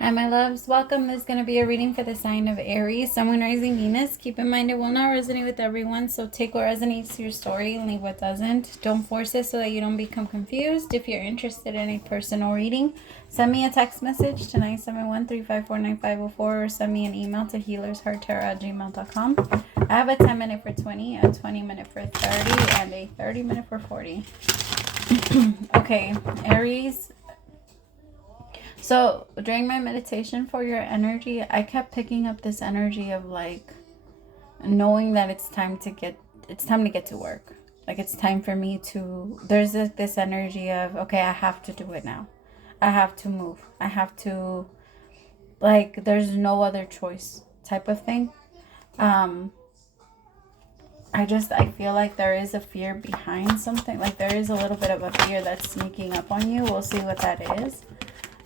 Hi, my loves. Welcome. This is going to be a reading for the sign of Aries, Sun, Moon, Rising, Venus. Keep in mind it will not resonate with everyone, so take what resonates to your story and leave what doesn't. Don't force it so that you don't become confused. If you're interested in a personal reading, send me a text message to 971-354-9504 or send me an email to HealersHeartTarot@gmail.com. I have a 10-minute for 20, a 20-minute for 30, and a 30-minute for 40. Okay, Aries. So during my meditation for your energy, I kept picking up this energy of like knowing that it's time to get to work. Like it's time for me to, there's this energy of, okay, I have to do it now. I have to move. I have to, like, there's no other choice type of thing. I feel like there is a fear behind something. Like there is a little bit of a fear that's sneaking up on you. We'll see what that is.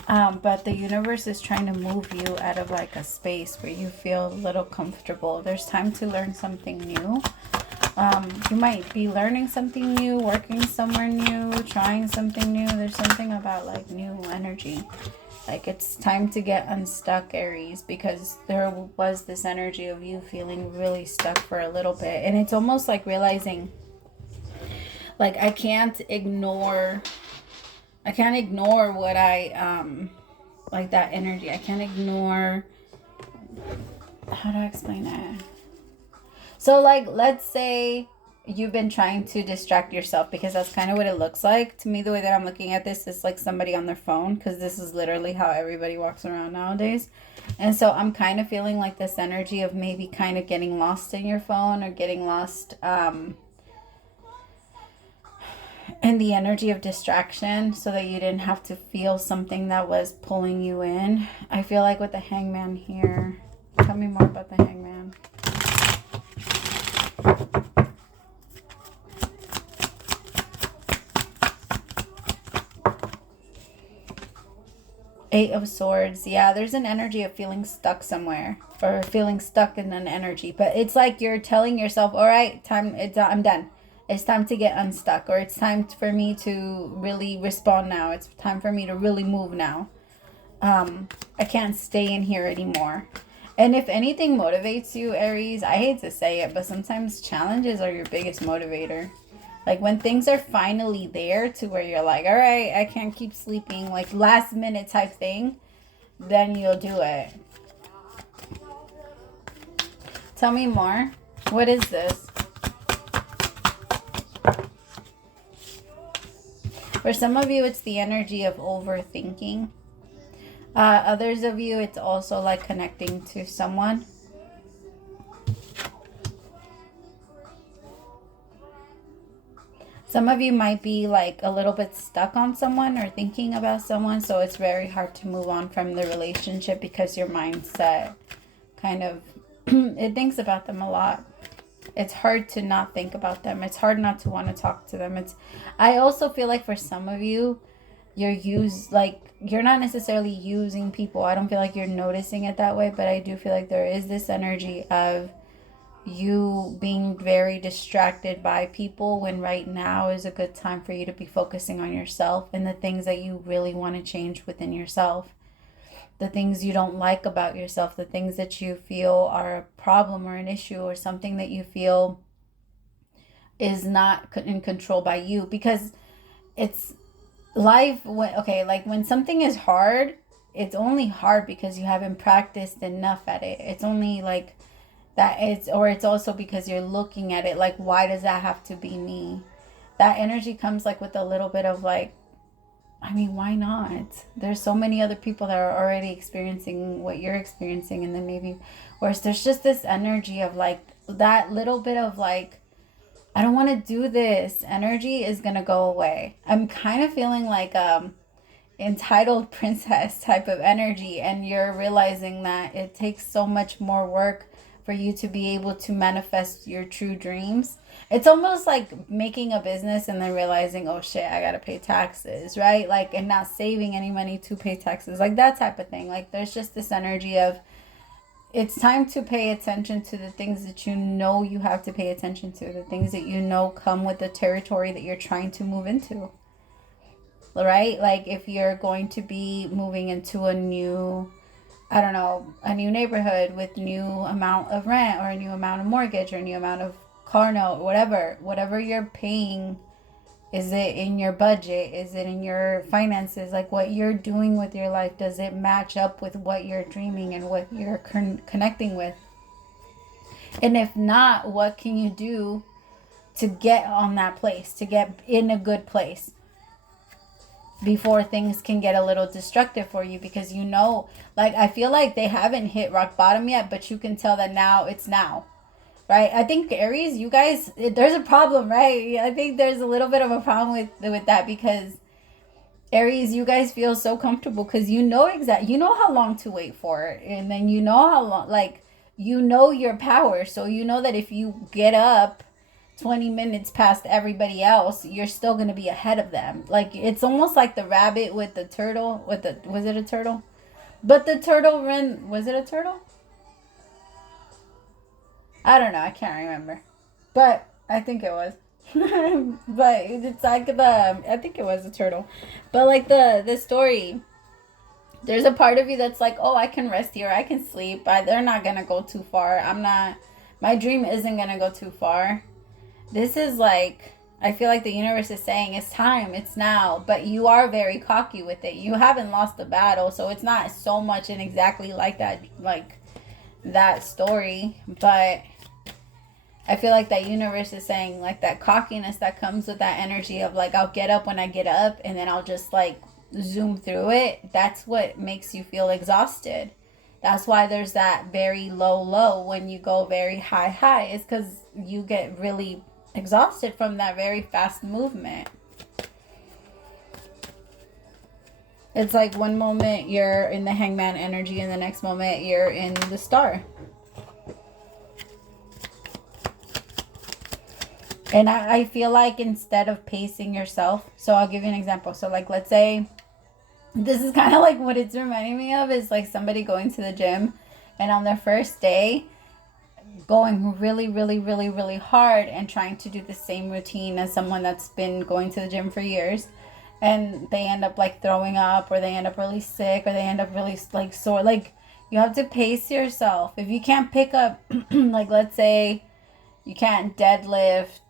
But the universe is trying to move you out of like a space where you feel a little comfortable. There's time to learn something new. You might be learning something new, working somewhere new, trying something new. There's something about like new energy. Like it's time to get unstuck, Aries, because there was this energy of you feeling really stuck for a little bit. And it's almost like realizing, like, I can't ignore what like that energy. I can't ignore, how do I explain it? So like, let's say you've been trying to distract yourself, because that's kind of what it looks like to me. The way that I'm looking at this is like somebody on their phone, because this is literally how everybody walks around nowadays. And so I'm kind of feeling like this energy of maybe kind of getting lost in your phone, or getting lost and the energy of distraction, so that you didn't have to feel something that was pulling you in. I feel like with the Hangman here, tell me more about the Hangman. Eight of Swords. Yeah, there's an energy of feeling stuck somewhere, or feeling stuck in an energy, but it's like you're telling yourself, all right, I'm done. It's time to get unstuck, or it's time for me to really respond now. It's time for me to really move now. I can't stay in here anymore. And if anything motivates you, Aries, I hate to say it, but sometimes challenges are your biggest motivator. Like when things are finally there to where you're like, all right, I can't keep sleeping, like last minute type thing, then you'll do it. Tell me more. What is this? For some of you, it's the energy of overthinking. Others of you, it's also like connecting to someone. Some of you might be like a little bit stuck on someone or thinking about someone, so it's very hard to move on from the relationship because your mindset kind of, it thinks about them a lot. It's hard to not think about them. It's hard not to want to talk to them. I also feel like for some of you, you're not necessarily using people. I don't feel like you're noticing it that way, but I do feel like there is this energy of you being very distracted by people, when right now is a good time for you to be focusing on yourself and the things that you really want to change within yourself. The things you don't like about yourself, the things that you feel are a problem or an issue, or something that you feel is not in control by you. Because it's life, like when something is hard, it's only hard because you haven't practiced enough at it. It's only like that. It's also because you're looking at it like, why does that have to be me? That energy comes like with a little bit of like, I mean, why not? There's so many other people that are already experiencing what you're experiencing. And then maybe, whereas there's just this energy of like, that little bit of like, I don't want to do this energy is going to go away. I'm kind of feeling like entitled princess type of energy. And you're realizing that it takes so much more work for you to be able to manifest your true dreams. It's almost like making a business and then realizing, oh shit, I gotta pay taxes, right? Like, and not saving any money to pay taxes, like that type of thing. Like there's just this energy of, it's time to pay attention to the things that you know you have to pay attention to, the things that you know come with the territory that you're trying to move into. right? Like if you're going to be moving into a new, I don't know, a new neighborhood with new amount of rent or a new amount of mortgage or a new amount of car note, whatever you're paying. Is it in your budget? Is it in your finances? Like what you're doing with your life, does it match up with what you're dreaming and what you're connecting with? And if not, what can you do to get on that place, to get in a good place before things can get a little destructive for you? Because you know, like I feel like they haven't hit rock bottom yet, but you can tell that now it's now. Right? I think Aries, you guys, there's a problem, right? I think there's a little bit of a problem with that, because Aries, you guys feel so comfortable because you know you know how long to wait for it, and then you know how long, like you know your power, so you know that if you get up 20 minutes past everybody else, you're still going to be ahead of them. Like it's almost like the rabbit with the turtle, was it a turtle? But the turtle was it a turtle? I don't know. I can't remember. But I think it was. But it's like I think it was a turtle. But like the story, there's a part of you that's like, oh, I can rest here. I can sleep. They're not going to go too far. My dream isn't going to go too far. This is like, I feel like the universe is saying it's time. It's now. But you are very cocky with it. You haven't lost the battle. So it's not so much in exactly like that story. But I feel like that universe is saying like that cockiness that comes with that energy of like, I'll get up when I get up and then I'll just like zoom through it. That's what makes you feel exhausted. That's why there's that very low when you go very high. It's because you get really exhausted from that very fast movement. It's like one moment you're in the hangman energy and the next moment you're in the star. And I feel like instead of pacing yourself, so I'll give you an example. So like, let's say, this is kind of like what it's reminding me of is like somebody going to the gym and on their first day going really hard and trying to do the same routine as someone that's been going to the gym for years. And they end up like throwing up, or they end up really sick, or they end up really like sore. Like you have to pace yourself. If you can't pick up, like let's say you can't deadlift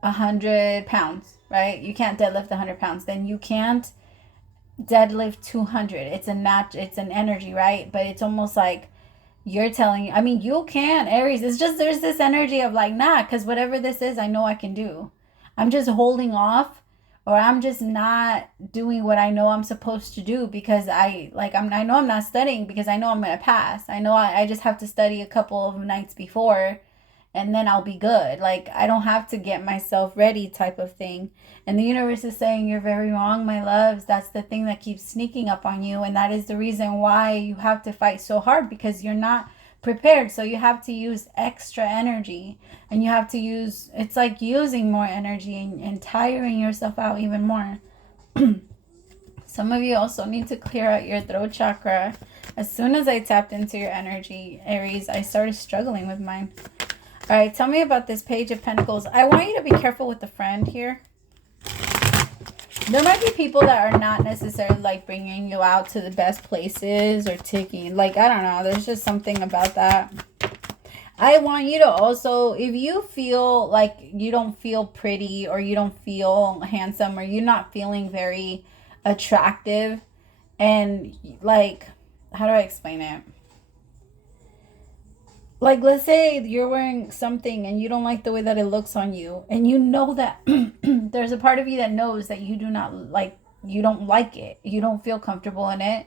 100 pounds, right? You can't deadlift 100 pounds. Then you can't deadlift 200. It's an energy, right? But it's almost like you're telling you, I mean, you can, Aries. It's just, there's this energy of like, nah, because whatever this is, I know I can do. I'm just holding off, or I'm just not doing what I know I'm supposed to do because I know I'm not studying because I know I'm going to pass. I know I just have to study a couple of nights before and then I'll be good. Like, I don't have to get myself ready type of thing. And the universe is saying, you're very wrong, my loves. That's the thing that keeps sneaking up on you. And that is the reason why you have to fight so hard, because you're not prepared. So you have to use extra energy, and you have to use, it's like using more energy and tiring yourself out even more. Some of you also need to clear out your throat chakra. As soon as I tapped into your energy, Aries, I started struggling with mine. All right, tell me about this Page of Pentacles. I want you to be careful with the friend here. There might be people that are not necessarily like bringing you out to the best places or taking, like, I don't know. There's just something about that. I want you to also, if you feel like you don't feel pretty, or you don't feel handsome, or you're not feeling very attractive, and like, how do I explain it? Like, let's say you're wearing something and you don't like the way that it looks on you, and you know that there's a part of you that knows that you do not like, you don't like it, you don't feel comfortable in it.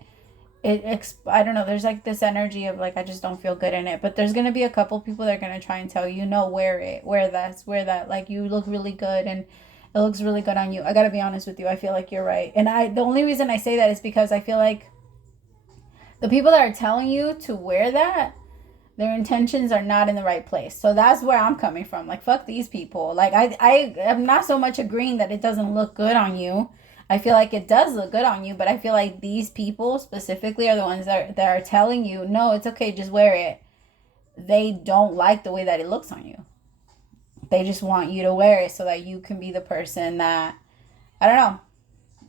I don't know, there's like this energy of like, I just don't feel good in it. But there's going to be a couple people that are going to try and tell you, no, wear it, wear that, like, you look really good and it looks really good on you. I got to be honest with you, I feel like you're right. And the only reason I say that is because I feel like the people that are telling you to wear that, their intentions are not in the right place. So that's where I'm coming from. Like, fuck these people. Like, I am not so much agreeing that it doesn't look good on you. I feel like it does look good on you, but I feel like these people specifically are the ones that are telling you, no, it's okay, just wear it. They don't like the way that it looks on you. They just want you to wear it so that you can be the person that, I don't know.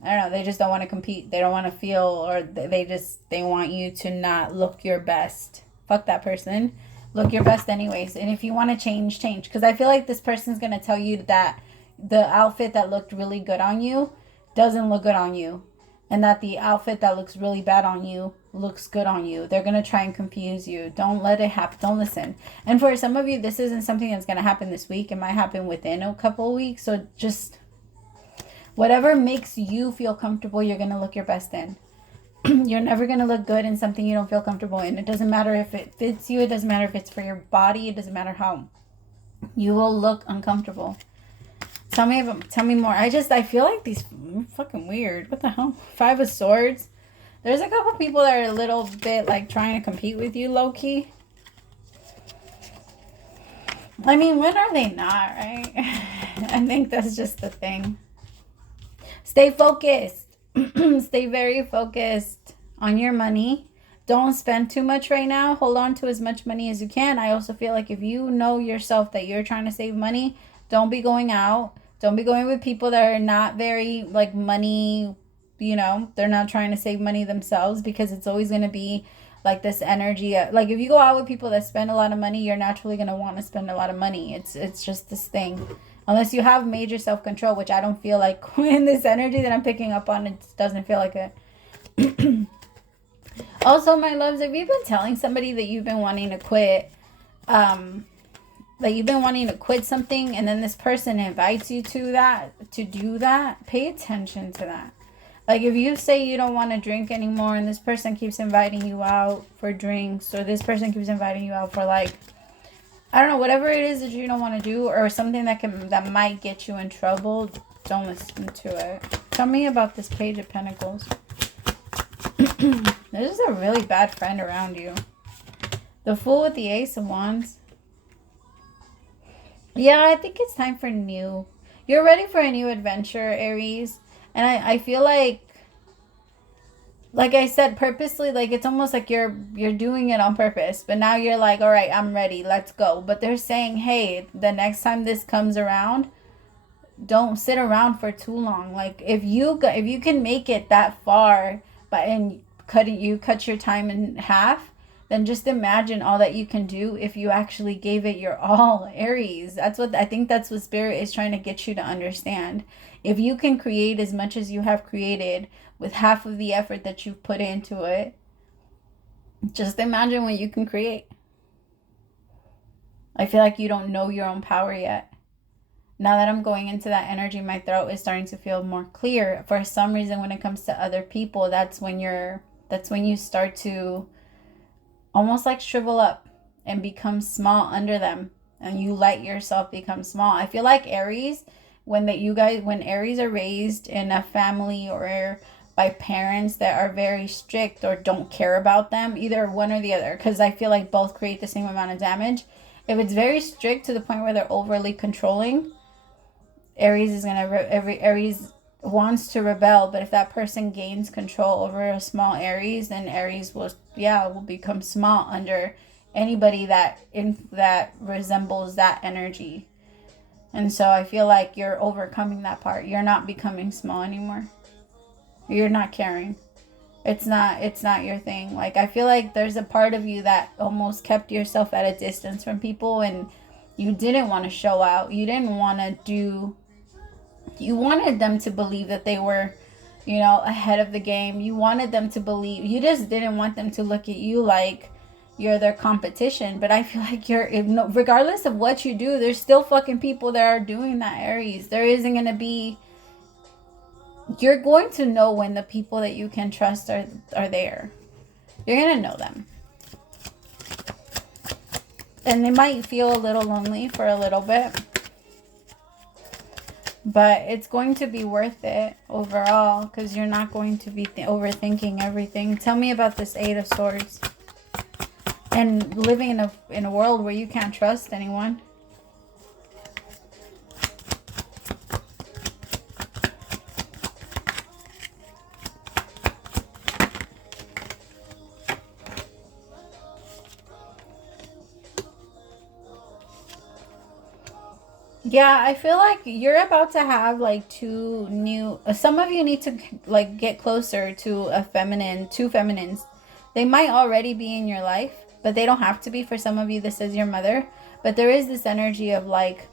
I don't know, they just don't want to compete. They don't want to feel, or they want you to not look your best. Fuck that person. Look your best anyways. And if you want to change, change. Because I feel like this person's going to tell you that the outfit that looked really good on you doesn't look good on you. And that the outfit that looks really bad on you looks good on you. They're going to try and confuse you. Don't let it happen. Don't listen. And for some of you, this isn't something that's going to happen this week. It might happen within a couple of weeks. So just whatever makes you feel comfortable, you're going to look your best in. You're never going to look good in something you don't feel comfortable in. It doesn't matter if it fits you. It doesn't matter if it's for your body. It doesn't matter how. You will look uncomfortable. Tell me more. I feel like these fucking weird. What the hell? 5 of Swords. There's a couple people that are a little bit like trying to compete with you, low-key. I mean, when are they not, right? I think that's just the thing. Stay focused. Stay very focused on your money. Don't spend too much right now. Hold on to as much money as you can. I also feel like if you know yourself that you're trying to save money, don't be going out. Don't be going with people that are not very like money, you know, they're not trying to save money themselves, because it's always going to be like this energy. Like if you go out with people that spend a lot of money, you're naturally going to want to spend a lot of money. It's just this thing. Unless you have major self-control, which I don't feel like in this energy that I'm picking up on, it doesn't feel like it. Also, my loves, if you've been telling somebody that you've been wanting to quit, like you've been wanting to quit something, and then this person invites you to do that, pay attention to that. Like if you say you don't want to drink anymore, and this person keeps inviting you out for drinks, or this person keeps inviting you out for like, I don't know, whatever it is that you don't want to do, or something that might get you in trouble, don't listen to it. Tell me about this Page of Pentacles. There's a really bad friend around you. The Fool with the Ace of Wands. Yeah, I think it's time for new. You're ready for a new adventure, Aries. And I feel like I said, purposely, like it's almost like you're doing it on purpose. But now you're like, all right, I'm ready. Let's go. But they're saying, hey, the next time this comes around, don't sit around for too long. Like if you can make it that far, and cut your time in half, then just imagine all that you can do if you actually gave it your all, Aries. I think that's what Spirit is trying to get you to understand. If you can create as much as you have created with half of the effort that you've put into it, just imagine what you can create. I feel like you don't know your own power yet. Now that I'm going into that energy, my throat is starting to feel more clear. For some reason, when it comes to other people, that's when you start to almost like shrivel up and become small under them, and you let yourself become small. I feel like Aries, when Aries are raised in a family or by parents that are very strict or don't care about them, either one or the other, because I feel like both create the same amount of damage. If it's very strict to the point where they're overly controlling, Aries wants to rebel. But if that person gains control over a small Aries, then Aries will become small under anybody that resembles that energy. And so I feel like you're overcoming that part. You're not becoming small anymore. You're not caring. It's not your thing. Like I feel like there's a part of you that almost kept yourself at a distance from people, and you didn't want to show out. You didn't want to do. You wanted them to believe that they were, ahead of the game. You wanted them to believe. You just didn't want them to look at you like you're their competition. But I feel like regardless of what you do, there's still fucking people that are doing that, Aries. There isn't going to be. You're going to know when the people that you can trust are there. You're going to know them. And they might feel a little lonely for a little bit. But it's going to be worth it overall, because you're not going to be overthinking everything. Tell me about this Eight of Swords. And living in a world where you can't trust anyone. Yeah, I feel like you're about to have like two new, some of you need to like get closer to a feminine, two feminines. They might already be in your life, but they don't have to be. For some of you, this is your mother. But there is this energy of like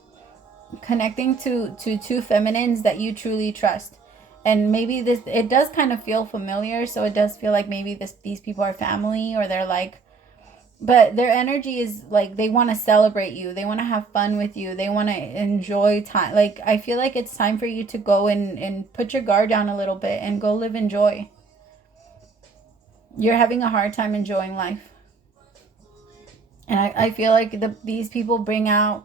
connecting to two feminines that you truly trust. And maybe this, it does kind of feel familiar, so it does feel like maybe these people are family, or they're like, but their energy is like they want to celebrate you, they want to have fun with you, they want to enjoy time. Like I feel like it's time for you to go and put your guard down a little bit and go live in joy. You're having a hard time enjoying life, and I feel like these people bring out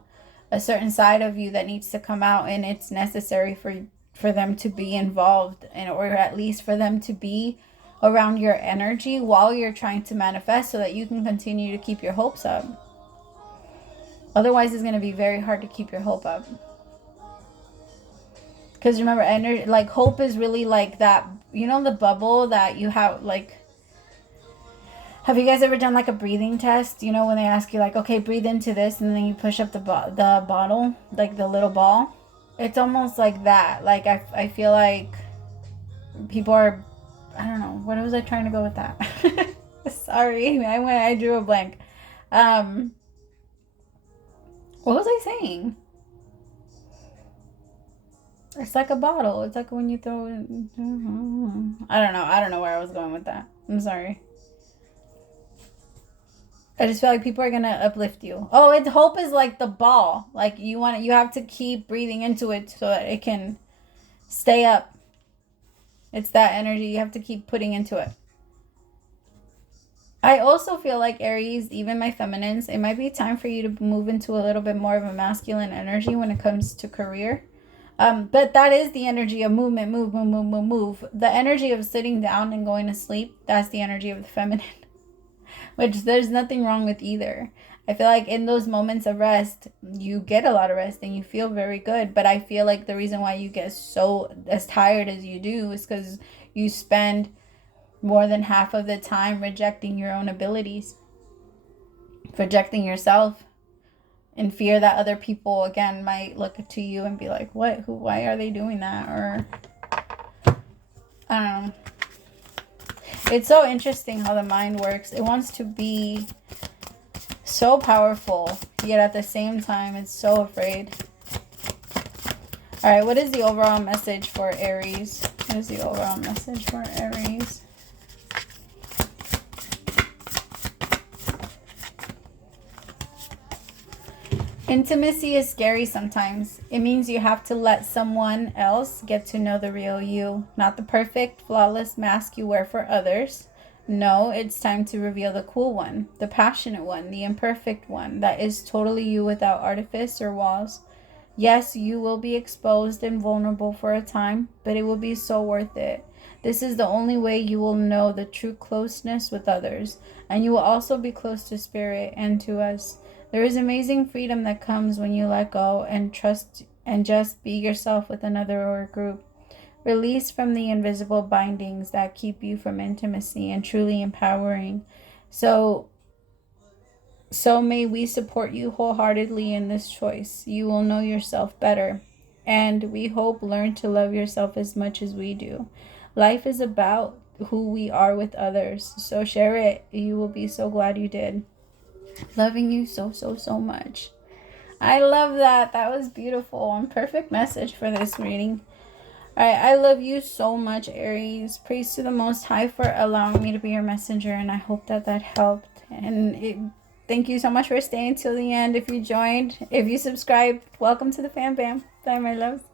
a certain side of you that needs to come out, and it's necessary for them to be involved, and or at least for them to be around your energy while you're trying to manifest, so that you can continue to keep your hopes up. Otherwise, it's going to be very hard to keep your hope up. Because remember, energy, like hope is really like that, you know, the bubble that you have, like, have you guys ever done like a breathing test? You know, when they ask you like, okay, breathe into this, and then you push up the bottle, like the little ball. It's almost like that. Like I feel like people are, I don't know, what was I trying to go with that? Sorry, I drew a blank. What was I saying? It's like a bottle. It's like when you throw it. I don't know where I was going with that. I'm sorry. I just feel like people are gonna uplift you. Oh, it's hope is like the ball. Like you have to keep breathing into it so that it can stay up. It's that energy you have to keep putting into it. I also feel like Aries, even my feminines, it might be time for you to move into a little bit more of a masculine energy when it comes to career. But that is the energy of movement, move. The energy of sitting down and going to sleep, that's the energy of the feminine. Which there's nothing wrong with either. I feel like in those moments of rest, you get a lot of rest and you feel very good. But I feel like the reason why you get so as tired as you do is because you spend more than half of the time rejecting your own abilities, rejecting yourself, in fear that other people, again, might look to you and be like, what? Who? Why are they doing that? Or, I don't know. It's so interesting how the mind works. It wants to be so powerful, yet at the same time, it's so afraid. All right, what is the overall message for Aries? What is the overall message for Aries? Intimacy is scary sometimes. It means you have to let someone else get to know the real you, not the perfect, flawless mask you wear for others. No, it's time to reveal the cool one, the passionate one, the imperfect one that is totally you without artifice or walls. Yes, you will be exposed and vulnerable for a time, but it will be so worth it. This is the only way you will know the true closeness with others, and you will also be close to spirit and to us. There is amazing freedom that comes when you let go and trust and just be yourself with another or a group. Release from the invisible bindings that keep you from intimacy and truly empowering. So may we support you wholeheartedly in this choice. You will know yourself better, and we hope learn to love yourself as much as we do. Life is about who we are with others, so share it. You will be so glad you did. Loving you so much. I love that. That was beautiful and perfect message for this reading. All right, I love you so much, Aries. Praise to the Most High for allowing me to be your messenger, and I hope that helped. And thank you so much for staying till the end. If you joined, if you subscribed, welcome to the fam bam. Bye, my loves.